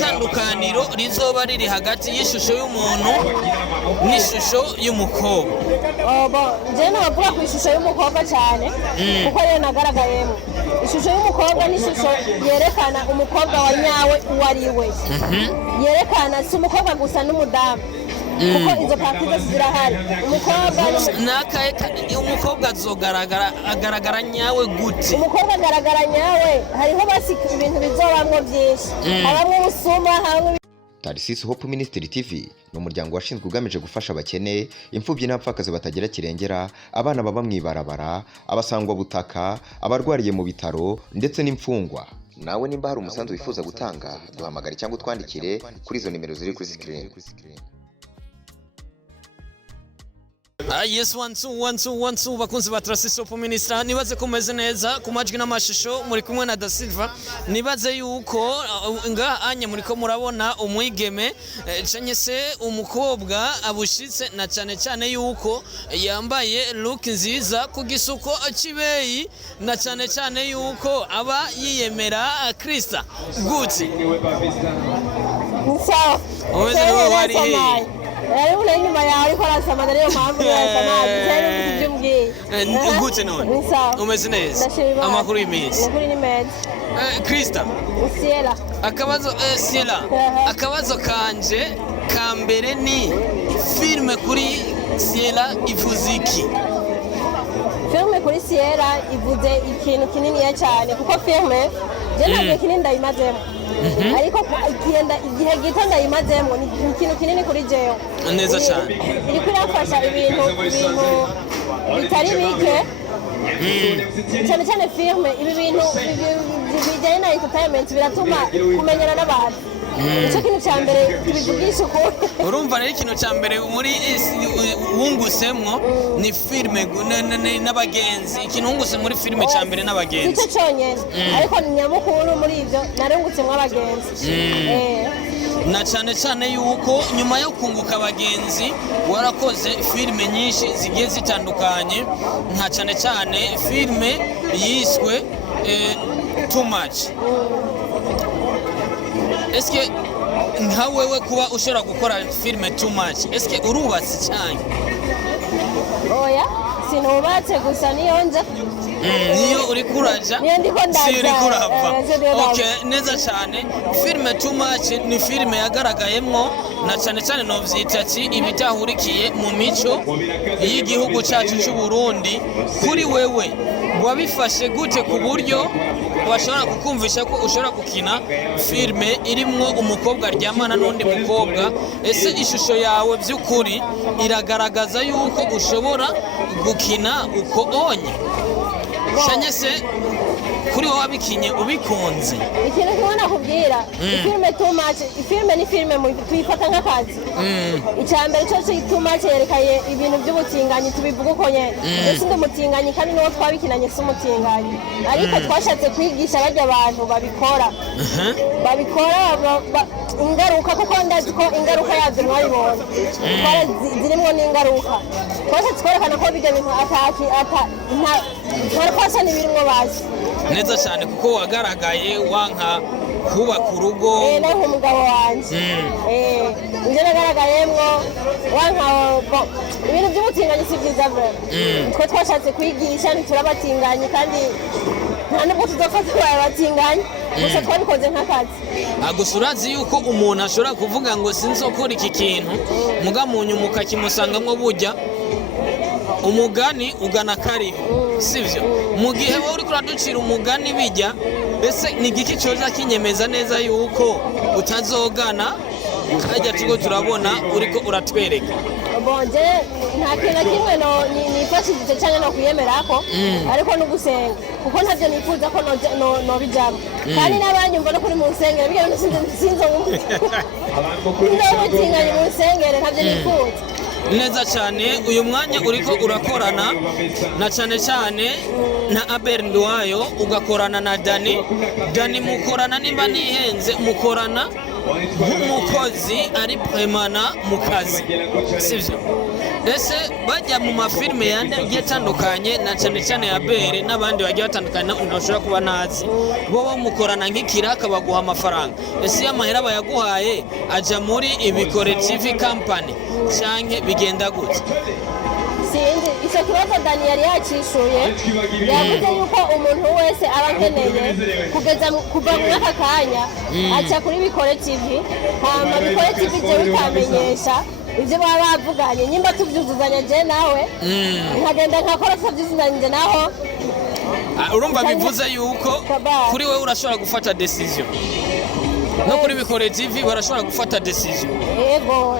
itandukaniro rizoba riri hagati y'ishusho y'umuntu n'ishusho y'umukobwa? Je navuga ku ishusho y'umukobwa cyane kuko rero nagaragayemo ishusho y'umukobwa ni ishusho yerekana umukobwa wa nyawe uwo ari we, yerekana si umukobwa gusa n'umudamu kuko izo parti zose zirahari. Umukobwa agaragara nyawe gute? Umukobwa agaragara nyawe hariho basi ibintu bizobamwo byinshi, habamwe ubusuma, habamwe Tarisisi Hope Ministry TV ni umuryango washinzwe ugamije gufasha abakene, imfubyi n'abapfakazi batagira kirengera, abana baba mwibarabara, abasangwa butaka, abarwariye mu bitaro ndetse n'imfungwa. Nawe nimba hari umusanzu wifuza gutanga, duhamagare cyangwa utwandikire kuri izo nimero ziri kuri screen. Yes, 1212 bakunzi ba Tarisisi Hope Ministry, nibaze kumeze neza ku majwi n'amashusho muri kumwe na Da Silva. Nibaze yuko nga anye muriko murabona umwigeme canye se umukobwa abushitse, na cyane yuko yambaye look nziza ku gisuko kibeyi, na cyane yuko aba yiyemera Krista guti. Nsa wari rero uri inyuma yawe ko arasama rero mpamvu gute none umeze neza? Amakuru y'iminsi amakuru ni meza. Krista, SIELA SIELA, akabazo kanje ka mbere ni filme kuri SIELA ivuze iki? Filme kuri SIELA ivuze ikintu kinini cyane kuko filme je ntabwo kinini ndayimazemo, ariko igihe gito ndayimazemo ni ikintu kinini kuri jewe. Neza cyane, iri kurafasha ibintu bitari bike cyane filme, ibi bintu bijyanye na entertainment biratuma kumenyana n'abantu. Icyo kintu cya mbere tubivugisha ukuri. Urumva rero ikintu cya mbere muri wungusemwo ni filme n'abagenzi. Ikintu wunguse muri filme cya mbere n'abagenzi icyo cyonyine, ariko ni nyamukuru muri ibyo narungutsemwo abagenzi. Na cyane yuko nyuma yo kunguka abagenzi warakoze filme nyinshi zigiye zitandukanye, nka cyane filme yiswe Too Much. Eske nka wewe kuba ushobora gukora filme Too Much, eske urubatse cyane? Oya, sinubatse gusa niyo nje. Niyo uri kuraja, si uri kurava. Okay, neza cyane. Filme Too Much ni filme yagaragayemwo, na cyane novyita ati ibitahurikiye mu mico y'igihugu cyacu cy'u Burundi. Kuri wewe wabifashe gute ku buryo washobora kukumvisha ko ushobora gukina filme irimwo umukobwa aryamana n'undi mukobwa? Ese ishusho yawe by'ukuri iragaragaza yuko ushobora gukina uko onye cyane se kuri wowe wabikinye ubikunze? Ikintu kubona kubwira filme Too Much, filme ni filme tuyifata nk'akazi. Icyambere cyo Too Much yerekaye ibintu by'ubutinganyi, tubivuga uko nyene. Ese ndi umutinganyi kandi n'uwo twabikinanye si umutinganyi, ariko twashatse kwigisha bajya abantu babikora ingaruka, kuko ndazi ko ingaruka yazo mwabibonye zirimo n'ingaruka. Twashatse kwerekana ko bijya bintu twasa n'ibirimo bazi neza cyane, kuko wagaragaye wanka kubaka urugo. Naho umugabo wanjye njye nagaragayemwo wanka ibintu by'ubutinganyi si byiza bro. Twe twashatse kwigisha ntiturabatinganyi kandi nta nubwo tuzafata abatinganyi, gusa twabikoze nk'akazi. Gusa urazi yuko umuntu ashobora kuvuga ngo sinzokora iki kintu, muga mu nyuma ukakimusangamwo burya umugani ugana kariho, sivyo? Mu gihe wowe uri kuraducira umugani bijya, ese ni igiki cyoza kinyemeza neza yuko utazogana kajya tugo turabona uriko uratwereka? Bonje nta kintu kimwe nifashije cyane no kuyemerako, ariko no gusenga, kuko ntavyo nifuza ko no bijamo. Kandi n'abanyumva no kuri mu nsengero biga sinzo ubutinganye mu nsengero ntavyo nifuza. Neza cyane, uyu mwanya uriko urakorana na cyane na Abel Ndwayo, ugakorana na Dani mukorana nimba nihenze mukorana nk'umukozi ari premana mu kazi sivyo ese bajya mu mafilme yandi atandukanye na cyane cyane ya bere n'abandi bagiye batandukanye ntashobora kuba nazi bo bamukorana nk'ikiraka baguha amafaranga ese y'amahera bayaguhaye aja muri ibikore TV company cyanke bigenda gute sinzi icyo kibazo Daniel yacishuye yavuze yuko umuntu wese aba akeneye kugeza kuva muri aka kanya aca kuri bikore TV hama bikore TV je bikamenyesha ibyo baba bavuganye nyimba tubyuzuzanya je nawe nkagenda nkakora tubyuzuzanye naho urumva bivuze yuko kuri wewe urashobora gufata decision no kuri bikore TV barashobora gufata decision yego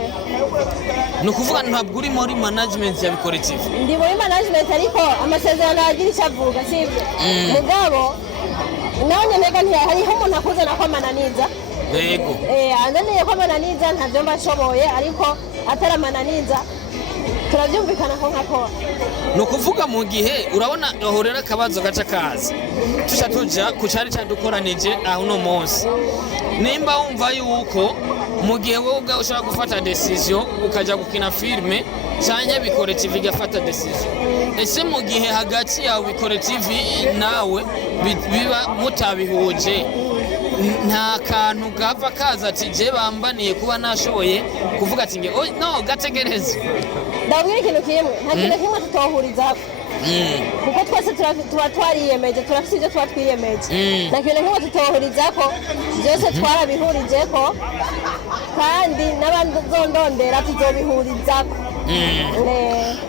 nukuvuga ntabwo uri muri management ya bikore TV ndi muri management ariko amasezerano agira icyo avuga sibyo mugabo nawe nyemega hariho umuntu akuze nako amananiza yego ananiye ko amananiza ntavyo mba nshoboye ariko ataramananiza turabyumvikana ko nkakora nukuvuga mu gihe urabona ahorera akabazo gaca kaza tusha tuja ku cyari cyadukoranije aho no munsi nimba wumva yuko mu gihe wowe ubwawe ushaka gufata decision ukajya gukina filme cyangwa bikore TV igafata decision ese mu gihe hagati yawe bikore TV nawe biba mutabihuje nta kantu gava kaza ati je bambaniye kuba nashoboye kuvuga ati nge no gategereze ndabwira ikintu kimwe nta kintu kimwe tutohuriza kuko twese tuba twariyemeje turafite ibyo tuba twiyemeje nta kintu kimwe tutohuriza ko byose twarabihurije ko kandi n'abazondondera tuzobihurizako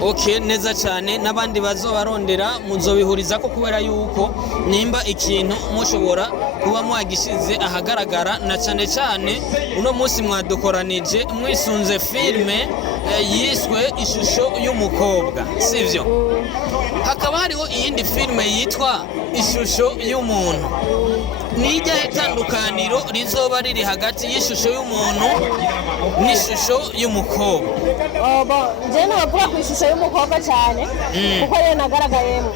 okay neza cyane n'abandi bazobarondera muzobihuriza ko kubera yuko nimba ikintu mushobora kuba mwagishize ahagaragara na cyane cyane uno munsi mwadukoranije mwisunze filme yiswe ishusho y'umukobwa sivyo hakaba hariho iyindi filme yitwa ishusho y'umuntu nijya itandukaniro rizoba riri hagati y'ishusho y'umuntu n'ishusho y'umukobwa je navuga ku ishusho y'umukobwa cyane kuko rero nagaragayemo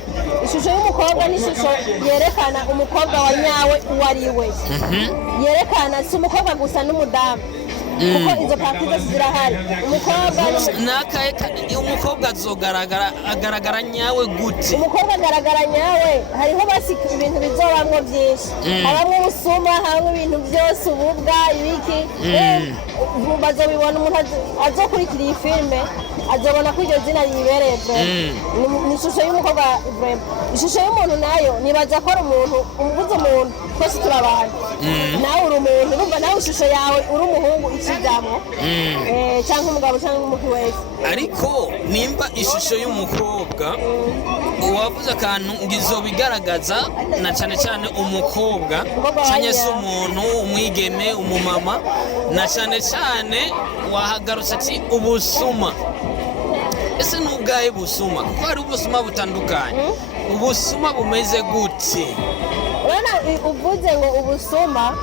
ishusho y'umukobwa ni ishusho yerekana umukobwa wa nyawe uwo ari we yerekana si umukobwa gusa n'umudamu kuko izo parti zose zirahari umukobwa agaragara nyawe gute umukobwa agaragara nyawe hariho basi ibintu bizobamwo byinshi habamwo ubusuma habamwo ibintu byose ububwa ibiki bazobibona umuntu azokurikira iyi filme azobona ko iryo zina ribereye ni ishusho y'umukobwa ishusho y'umuntu nayo nibaza ko ari umuntu umubuze umuntu twese turabana nawe uri umuntu urumva nawe ishusho yawe uri umuhungu ikijamwo cyangwa umugabo cyangwa umuntu wese ariko nimba ishusho y'umukobwa uwavuze akantu ngizo bigaragaza na cyane cyane umukobwa cyane se umuntu umwigeme umumama na cyane cyane wahagarutse ati ubusuma ese n'ubwaye busuma kuko hari ubusuma butandukanye ubusuma bumeze gute urabona uvuze ngo ubusuma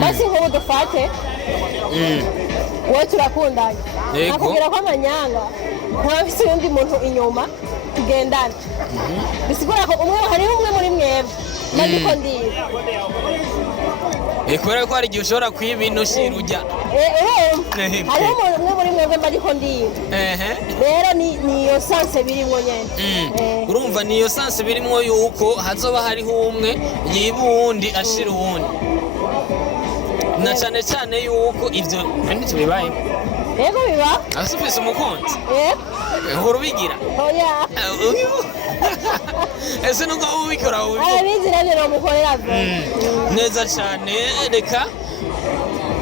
basi ngo dufate wowe turakundanye nakubwira ko amanyanga ntafise undi muntu inyuma tugendana bisigura ko hariho umwe muri mwebwe ndiko ndiba kubera ko hari igihe ushobora kwiba ibintu ushira ujya hariho umwe muri mwebwe mba ndiko ndiba rero niyo sanse birimwo nyene urumva niyo sanse birimwo yuko hazoba hariho umwe yiba uwundi ashira uwundi na cyane cyane yuko ivyo ntacyo bibaye yego biba asufise umukunzi uhora ubigira oya ese nuko ubikora abizira rero mukorera neza cyane reka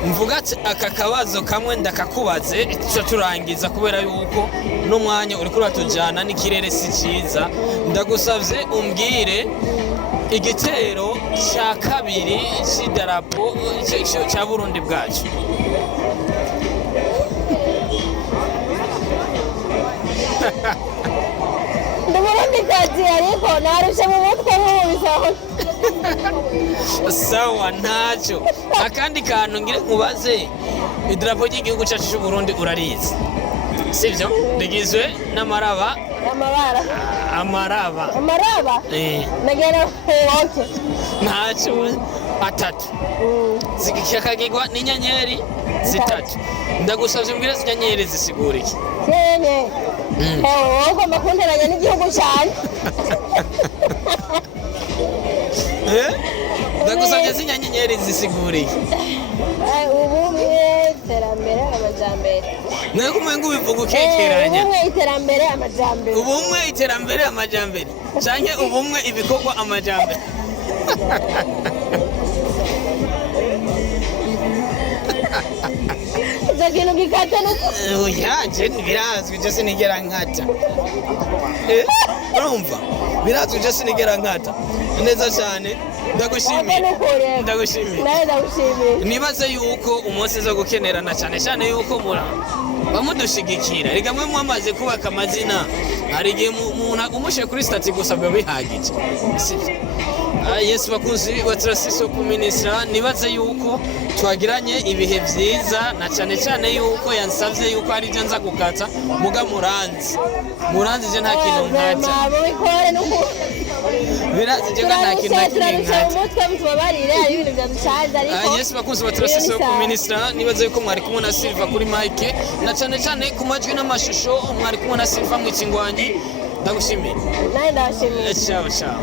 mvuga aka kabazo kamwe ndakakubaze tuca turangiza kubera yuko n'umwanya uri kuratujana n'ikirere si cyiza ndagusavye umbwire igitero cya kabiri cy'idarapo cya Burundi bwacu Burundi kazi ariko narusha mu mutwe nk'ubisaho sawa ntacyo akandi kantu ngire nkubaze idarapo ry'igihugu cyacu cy'u Burundi urarizi sivyo rigizwe n'amaraba amaraba nagera hoke ntacyo atatu zikakagirwa n'inyenyeri zitatu ndagusabye mbwira inyenyeri zisigura iki yenye wowe ugomba kunteranya n'igihugu cyane ndagusabye zinyenyeri zisigura iki ubumwe iterambere amajyambere nawe kumenya ngo ubivuga ukekeranya ubumwe iterambere amajyambere ubumwe iterambere amajyambere cyane ubumwe ibikorwa amajyambere icyo kintu gikata nuko oya birazwi je sinigera nkata urumva birazwi je sinigera nkata neza cyane ndagushimiye nibaze yuko umunsi zo gukenerana cyane cyane yuko bamudushigikira rega mwe mwamaze kubaka amazina hari igihe umuntu umushe kuri stati gusa biba bihagije Yesu bakunzi wa Trasiso ku ministra nibaze yuko twagiranye ibihe byiza na cyane cyane yuko yansavye yuko ari je nza gukata muga muranzi je nta kintu nkata birazi je nta kintu nkata Yesu bakunzi wa Trasiso ku ministra nibaze yuko mwari kumwe na Silva kuri mic na cyane cyane ku majwi n'amashusho mwari kumwe na Silva mu kingwanyi ndagushimiye ciao ciao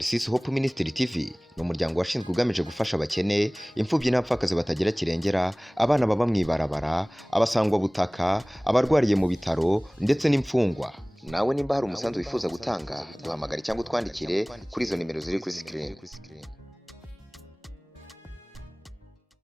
ISHUSHO Hope Ministry TV ni umuryango washinzwe ugamije gufasha abakene, imfubyi n'abapfakazi batagira kirengera, abana baba mwibarabara, abasangwa butaka, abarwariye mu bitaro ndetse n'imfungwa. Nawe nimba hari umusanzu wifuza gutanga duhamagare cyangwa utwandikire kuri izo nimero ziri kuri screen.